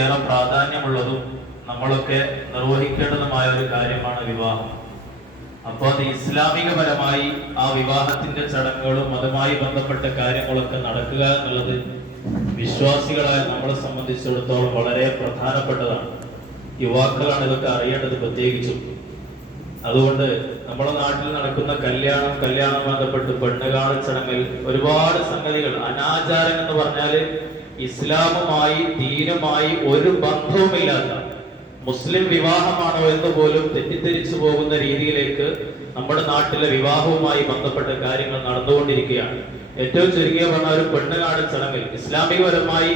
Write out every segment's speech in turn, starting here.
ഏറെ പ്രാധാന്യമുള്ളതും നമ്മളൊക്കെ നിർവഹിക്കേണ്ടതുമായ ഒരു കാര്യമാണ് വിവാഹം. അപ്പോൾ അത് ഇസ്ലാമികപരമായി ആ വിവാഹത്തിന്റെ ചടങ്ങുകളും അതുമായി ബന്ധപ്പെട്ട കാര്യങ്ങളൊക്കെ നടക്കുക എന്നുള്ളത് വിശ്വാസികളായ നമ്മളെ സംബന്ധിച്ചിടത്തോളം വളരെ പ്രധാനപ്പെട്ടതാണ്. യുവാക്കളാണ് ഇതൊക്കെ അറിയേണ്ടത് പ്രത്യേകിച്ചും. അതുകൊണ്ട് നമ്മുടെ നാട്ടിൽ നടക്കുന്ന കല്യാണം ബന്ധപ്പെട്ട് പെണ്ണുകാണൽ ചടങ്ങിൽ ഒരുപാട് സംഗതികൾ, അനാചാരം എന്ന് പറഞ്ഞാല് ഇസ്ലാമുമായി ദീനുമായി ഒരു ബന്ധവുമില്ലാത്ത മുസ്ലിം വിവാഹമാണോ എന്ന് പോലും തെറ്റിദ്ധരിച്ചു പോകുന്ന രീതിയിലേക്ക് നമ്മുടെ നാട്ടിലെ വിവാഹവുമായി ബന്ധപ്പെട്ട കാര്യങ്ങൾ നടന്നുകൊണ്ടിരിക്കുകയാണ്. ഏറ്റവും ചുരുങ്ങിയ പറഞ്ഞ ഒരു പെണ്ണുകാണൽ ചടങ്ങിൽ ഇസ്ലാമികപരമായി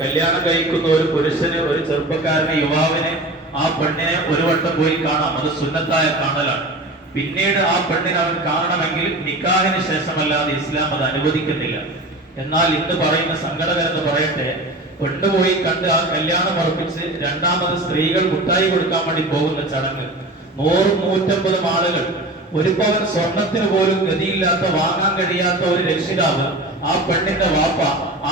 കല്യാണം കഴിക്കുന്ന ഒരു പുരുഷന്, ഒരു ചെറുപ്പക്കാരന്, യുവാവിന് ആ പെണ്ണിനെ ഒരു വട്ടം പോയി കാണാം. അത് സുന്നത്തായ കാണലാണ്. പിന്നീട് ആ പെണ്ണിനെ അവൻ കാണണമെങ്കിൽ നിക്കാഹിന് ശേഷമല്ലാതെ ഇസ്ലാം അത് അനുവദിക്കുന്നില്ല. എന്നാൽ ഇന്ന് പറയുന്ന സങ്കടകരെന്ന് പറയട്ടെ, പെണ്ണുപോയി കണ്ട് ആ കല്യാണം ഉറപ്പിച്ച് രണ്ടാമത് സ്ത്രീകൾ മുട്ടായി കൊടുക്കാൻ വേണ്ടി പോകുന്ന ചടങ്ങ് 100-150 ആളുകൾ, ഒരു പവൻ സ്വർണത്തിന് പോലും ഗതിയില്ലാത്ത, വാങ്ങാൻ കഴിയാത്ത ഒരു രക്ഷിതാവ്, ആ പെണ്ണിന്റെ വാപ്പ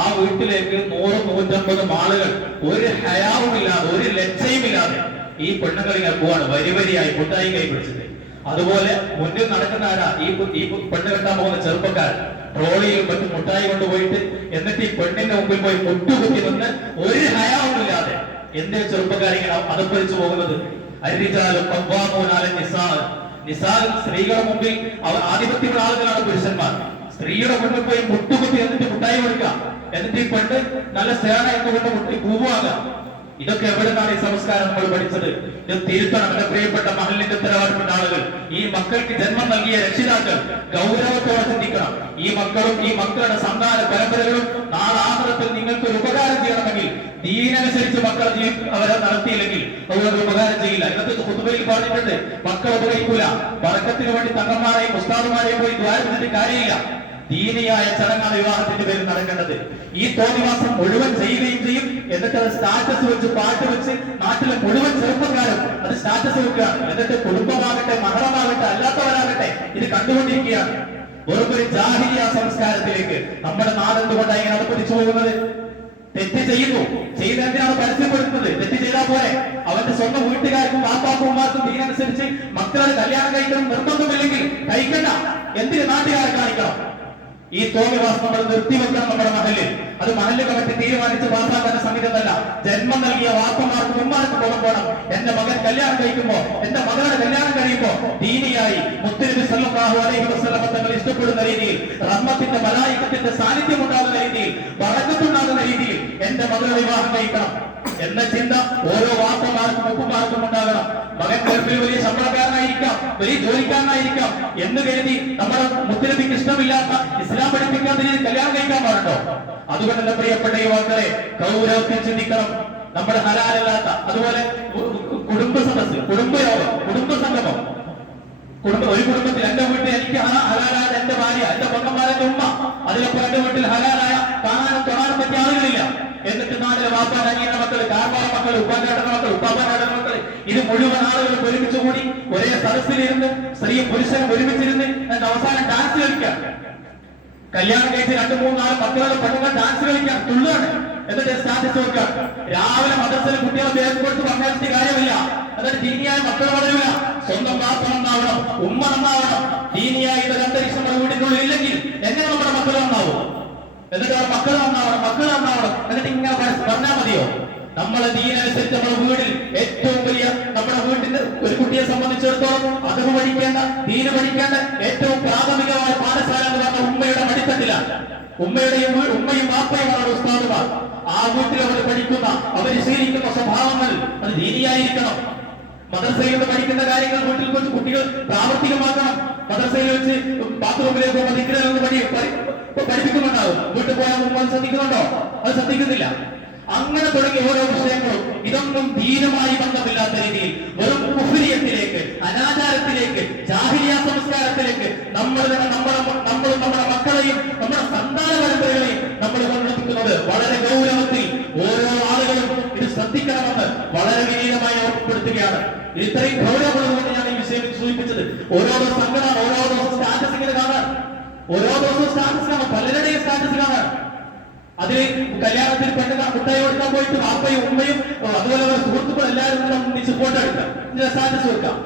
ആ വീട്ടിലേക്ക് 100-150 ആളുകൾ ഒരു ഹയാവുമില്ലാതെ, ഒരു ലജ്ജയുമില്ലാതെ ഈ പെണ്ണുകളിങ്ങനെ പോവാണ് വരിവരിയായി മുട്ടായി കൈ പിടിച്ചിട്ട്. അതുപോലെ മുന്നിൽ നടക്കുന്ന ആരാ? ഈ പെണ്ണ് കെട്ടാൻ പോകുന്ന ചെറുപ്പക്കാരൻ ട്രോളിയിൽ മറ്റും മുട്ടായി കൊണ്ടുപോയിട്ട് എന്നിട്ട് ഈ പെണ്ണിന്റെ മുമ്പിൽ പോയി മുട്ടുകുത്തി നിന്ന് ഒരു ഹയാവുമില്ലാതെ എന്റെ ചെറുപ്പക്കാരിങ്ങനെ അതപ്പതിച്ചു പോകുന്നത്. നിസാലും സ്ത്രീകളുടെ മുമ്പിൽ അവർ ആധിപത്യമുള്ള ആളുകളാണ് പുരുഷന്മാർ. സ്ത്രീയുടെ മുന്നിൽ പോയി മുട്ടുകുത്തി എന്നിട്ട് മുട്ടായി കൊടുക്കുക, എന്നിട്ട് ഈ പെണ്ണ് നല്ല സേന എന്നുകൊണ്ട് മുട്ടി പൂവാകാം. ഇതൊക്കെ എവിടെ നിന്നാണ് ഈ സംസ്കാരം നമ്മൾ പഠിച്ചത്? ഇത് തിരുത്തണം. എന്റെ പ്രിയപ്പെട്ട മഹലിന്റെ ഉത്തരവാദിത്തപ്പെട്ട ആളുകൾ, ഈ മക്കൾക്ക് ജന്മം നൽകിയ രക്ഷിതാക്കൾ ഗൗരവത്തോടെ ചിന്തിക്കണം. ഈ മക്കളും ഈ മക്കളുടെ സന്താന പരമ്പരകളും നാളാഹ്റത്തിൽ നിങ്ങൾക്ക് ഒരു ഉപകാരം ചെയ്യണമെങ്കിൽ, ദീനനുസരിച്ച് മക്കളെ അവരെ നടത്തിയില്ലെങ്കിൽ അവർക്ക് ഉപകാരം ചെയ്യില്ല. ഇന്നത്തെ ഖുതുബയിൽ പറഞ്ഞിട്ടുണ്ട്, മക്കൾ ഉപകരിക്കൂല. ബറക്കത്തിന് വേണ്ടി തങ്ങന്മാരെയും ഉസ്താദുമാരെയും പോയി ദ്വാരത്തിട്ട് കാര്യമില്ല. ദീനിയായ ചടങ്ങാണ് വിവാഹത്തിന്റെ പേരിൽ നടക്കേണ്ടത്. ഈ തോന്നിവാസം മുഴുവൻ ചെയ്യുകയും ചെയ്യും. എന്നിട്ട് അത് സ്റ്റാറ്റസ് വെച്ച്, പാട്ട് വെച്ച് നാട്ടിലെ മുഴുവൻ ചെറുപ്പക്കാരും അത് സ്റ്റാറ്റസ് വെക്കുകയാണ്. എന്നിട്ട് കുടുംബമാകട്ടെ, മഹറമാകട്ടെ, അല്ലാത്തവരാകട്ടെ ഇത് കണ്ടുകൊണ്ടിരിക്കുകയാണ്. വെറുമൊരു ജാഹിലിയ സംസ്കാരത്തിലേക്ക് നമ്മുടെ നാടെന്തുകൊണ്ടാണ് ഇങ്ങനെ അതപ്പതിച്ചു പോകുന്നത്? തെറ്റ് ചെയ്യുന്നു, ചെയ്യുന്നതിനാണ് പരസ്യപ്പെടുത്തുന്നത്. തെറ്റ് ചെയ്താൽ പോലെ അവന്റെ സ്വന്തം വീട്ടുകാർക്കും വാപ്പാക്കുമാർക്കും ദീനനുസരിച്ച് മക്കളുടെ കല്യാണം കഴിക്കണം നിർബന്ധമില്ലെങ്കിൽ കഴിക്കണ്ട. എന്തിന് നാട്ടുകാരെ കാണിക്കണം? ഈ തോന്നിവാസം നമ്മൾ നിർത്തിവെക്കണം നമ്മുടെ മഹലിൽ. അത് മഹല്ല് കമ്മിറ്റി തീരുമാനിച്ച് പാസാക്കുന്ന സംഗീതമല്ല. ജന്മം നൽകിയ വാപ്പമാർക്കും ഉമ്മാർക്കും ബോധം വേണം. എന്റെ മകൻ കല്യാണം കഴിക്കുമ്പോ, എന്റെ മകളുടെ കല്യാണം കഴിയുമ്പോ ദീനിയായി മുത്തുനബി സല്ലല്ലാഹു അലൈഹി വസല്ലം തങ്ങൾ ഇഷ്ടപ്പെടുന്ന രീതിയിൽ, റഹ്മത്തിന്റെ മലായികത്തിന്റെ സാന്നിധ്യം ഉണ്ടാകുന്ന രീതിയിൽ, ബറക്കത്തുണ്ടാകുന്ന രീതിയിൽ എന്റെ മകളുടെ വിവാഹം കഴിക്കണം എന്ന ചിന്ത ഓരോ വാപ്പമാർക്കും ഉപ്പമാർക്കും ഉണ്ടാകണം. മകൻ ഗൾഫിൽ വലിയ ശമ്പളക്കാരനായിരിക്കാം, വലിയ ജോലിക്കാരനായിരിക്കാം എന്ന് കരുതി നമ്മുടെ മുത്തുനബിക്ക് ഇഷ്ടമില്ലാത്ത, ഇസ്ലാം പഠിപ്പിക്കാത്ത രീതിയിൽ കല്യാണം കഴിക്കാൻ പാടുണ്ടോ? അതുകൊണ്ട് എന്റെ പ്രിയപ്പെട്ട യുവാക്കളെ ഗൗരവത്തിൽ ചിന്തിക്കണം. നമ്മുടെ ഹലാലല്ലാത്ത, അതുപോലെ കുടുംബ സദസ്സ്, കുടുംബയോഗം, കുടുംബ സംഗമം, ഒരു കുടുംബത്തിൽ എന്റെ വീട്ടിൽ എനിക്ക് ഹലാലായ എന്റെ ഭാര്യ, എന്റെ പൊക്കന്മാരെന്റെ ഉമ്മ, അതിലൊപ്പം എന്റെ വീട്ടിൽ ഹലാലായ കാണാനും തൊടാനും പറ്റിയ ആളുകളില്ല. എന്നിട്ട് നാട്ടിലെ വാപ്പാന്റെ അനിയന്റെ മക്കള്, കാർമാറ മക്കള്, ഉപ്പാന്റെ മക്കള്, ഉപ്പാപ്പാന്റെ മക്കള്, ഇത് മുഴുവൻ ആളുകൾ ഒരുമിച്ച് കൂടി ഒരേ സദസ്സിലിരുന്ന് സ്ത്രീയും പുരുഷനും ഒരുമിച്ചിരുന്ന് എന്നിട്ട് അവസാനം ഡാൻസ് കളിക്കാം. കല്യാണം കഴിച്ച് 2-3-4 മക്കളുടെ പെണ്ണുങ്ങൾ ഡാൻസ് കളിക്കാൻ തുള്ളുകയാണ്. എന്നിട്ട് സ്റ്റാറ്റസ് വെക്കാം. രാവിലെ മദ്രസയിൽ കുട്ടികളെ പേര് കൊടുത്ത് പറഞ്ഞിട്ട് കാര്യമില്ല. എന്നിട്ട് ദീനിയായ മക്കൾ വളരില്ല. സ്വന്തം വാപ്പ നന്നാവണം, ഉമ്മ നന്നാവണം. ദീനിയായ ഇതൊരു അന്തരീക്ഷം നമ്മുടെ വീട്ടിനുള്ളിൽ ഇല്ലെങ്കിൽ എങ്ങനെ നമ്മുടെ മക്കൾ നന്നാവും? എന്നിട്ട് അവർ മക്കൾ നന്നാവണം എന്നിട്ട് ഇങ്ങനെ പറഞ്ഞാൽ മതിയോ? നമ്മളെ ദീനനുസരിച്ച് നമ്മുടെ വീട്ടിൽ ഏറ്റവും വലിയ, നമ്മുടെ വീട്ടിന്റെ ഒരു കുട്ടിയെ സംബന്ധിച്ചിടത്തോളം അതവ് പഠിക്കേണ്ട, ദീന് പഠിക്കേണ്ട ഏറ്റവും പ്രാഥമികമായ പാഠശാല എന്ന് പറഞ്ഞ ഉമ്മയുടെ മടിത്തട്ടിലാണ്. ഉമ്മയും വാപ്പയുമാണ് ഉസ്താദുമാർ. ആ വീട്ടിൽ അവർ പഠിക്കുന്ന, അവർ ശീലിക്കുന്ന സ്വഭാവങ്ങൾ അത് ദീനിയായിരിക്കണം. മദ്രസയിൽ നിന്ന് പഠിക്കുന്ന കാര്യങ്ങൾ വീട്ടിൽ വെച്ച് കുട്ടികൾ പ്രാവർത്തികമാക്കണം. മദ്രസയിൽ വെച്ച് ബാത്റൂമിലേക്ക് പഠിപ്പിക്കുന്നുണ്ടാവും. വീട്ടിൽ പോയാൽ മുമ്പ് ശ്രദ്ധിക്കുന്നുണ്ടോ? അത് ശ്രദ്ധിക്കുന്നില്ല. അങ്ങനെ തുടങ്ങിയ ഓരോ വിഷയങ്ങളും ഇതൊന്നും ദീനുമായി ബന്ധമില്ലാത്ത രീതിയിൽ വെറും കുഫ്രിയത്തിലേക്ക്, അനാചാരത്തിലേക്ക്, ജാഹിലിയ സംസ്കാരത്തിലേക്ക് നമ്മുടെ മക്കളെയും നമ്മുടെ സന്താന പരമ്പരകളെയും നമ്മൾ കൊണ്ടെത്തിക്കുന്നത് വളരെ ഗൗരവത്തിൽ ഓരോ ആളുകളും ഇത് ശ്രദ്ധിക്കണമെന്ന് വളരെ വിനീതമായി ഓർമ്മപ്പെടുത്തുകയാണ്. ഇത്രയും ഗൗരവമുള്ളതുകൊണ്ട് ഞാൻ ഈ വിഷയം സൂചിപ്പിച്ചത്. ഓരോ ദിവസം സംഘടന, ഓരോ ദിവസം സ്റ്റാറ്റസ് ഇങ്ങനെ കാണാൻ, ഓരോ ദിവസവും സ്റ്റാറ്റസ് കാണാൻ, പലരുടെയും സ്റ്റാറ്റസ് കാണാൻ. അതിന് കല്യാണത്തിൽ പെണ്ണ് മുട്ടായി കൊടുക്കാൻ പോയിട്ട് വാപ്പയും ഉമ്മയും അതുപോലെ സുഹൃത്തുക്കളും എല്ലാവരും കൂടെ ഒന്നിച്ച് ഫോട്ടോ എടുക്കാം, സ്റ്റാറ്റസ് വെക്കാം.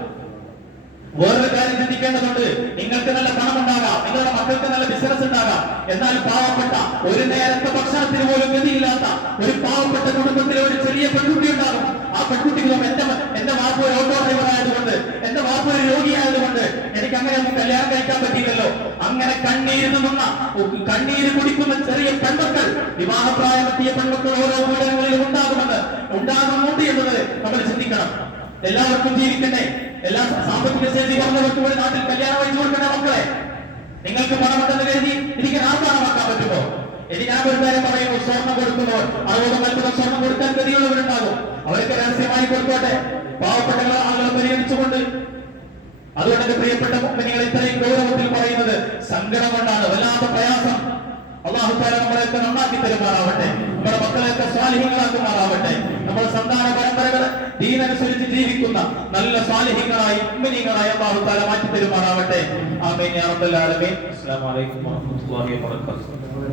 വേറൊരു കാര്യം ചിന്തിക്കേണ്ടതുണ്ട്. നിങ്ങൾക്ക് നല്ല പണം ഉണ്ടാകാം, നിങ്ങളുടെ മക്കൾക്ക് നല്ല ബിസിനസ് ഉണ്ടാകാം, എന്നാൽ പാവപ്പെട്ട ഒരു നേരത്തെ ഭക്ഷണത്തിന് പോലും ഗതിയില്ലാത്ത ഒരു പാവപ്പെട്ട കുടുംബത്തിലെ ഒരു ചെറിയ പെൺകുട്ടി ഉണ്ടാകും. ആ പെൺകുട്ടിക്ക് എന്റെ വാപ്പ ഒരു ഓട്ടോ ഡ്രൈവർ ആയതുകൊണ്ട്, എന്റെ വാപ്പ ഒരു രോഗിയായതുകൊണ്ട് എനിക്ക് അങ്ങനെ ഒന്നും കല്യാണം കഴിക്കാൻ പറ്റിയില്ലല്ലോ. അങ്ങനെ കണ്ണീര് കുടിക്കുന്ന ചെറിയ പെൺമക്കൾ, വിവാഹപ്രായമെത്തിയ പെൺമക്കൾ ഓരോ വീടുകളിലും ഉണ്ടാകുന്നുണ്ട് എന്നത് നമ്മൾ ചിന്തിക്കണം. എല്ലാവർക്കും ജീവിക്കണ്ടേ? എല്ലാ സാമ്പത്തിക ശേഷി പറഞ്ഞവർക്ക് കൂടി നാട്ടിൽ കല്യാണം കഴിച്ചു കൊടുക്കേണ്ട മക്കളെ. നിങ്ങൾക്ക് പണമുണ്ടെന്ന് കരുതി എനിക്ക് ആർഭാടമാക്കാൻ പറ്റുമോ? എനിക്ക് ഞാൻ ഒരു കാര്യം പറയുന്നു, സ്വർണം കൊടുക്കുമ്പോൾ 60-40 സ്വർണം കൊടുക്കാൻ ഗതിയുള്ളവരുണ്ടാകും. അവർക്ക് രഹസ്യമായി കൊടുത്തോട്ടെ, പാവപ്പെട്ട ആളുകളെ പരിഗണിച്ചുകൊണ്ട്. അതുകൊണ്ട് പ്രിയപ്പെട്ട മുഖ്യങ്ങൾ ഇത്രയും ഗൗരവത്തിൽ പറയുന്നത് സങ്കടം കൊണ്ടാണ്, വല്ലാത്ത പ്രയാസം. അല്ലാഹു തആല നമ്മളെയൊക്കെ നന്നാക്കി തരുമാറാവട്ടെ, നമ്മുടെ മക്കളെയൊക്കെ സ്വാലിഹീങ്ങളാക്കുമാറാവട്ടെ, നമ്മുടെ സന്താന പരമ്പരകൾ ദീനനുസരിച്ച് ജീവിക്കുന്ന നല്ല സ്വാലിഹീങ്ങളായി മുഅ്മിനീങ്ങളായി അല്ലാഹു തആല മാറ്റി തരുമാറാവട്ടെ. ആമീൻ യാ റബ്ബൽ ആലമീൻ. അസ്സലാമു അലൈക്കും വറഹ്മത്തുള്ളാഹി വബറകാതുഹു.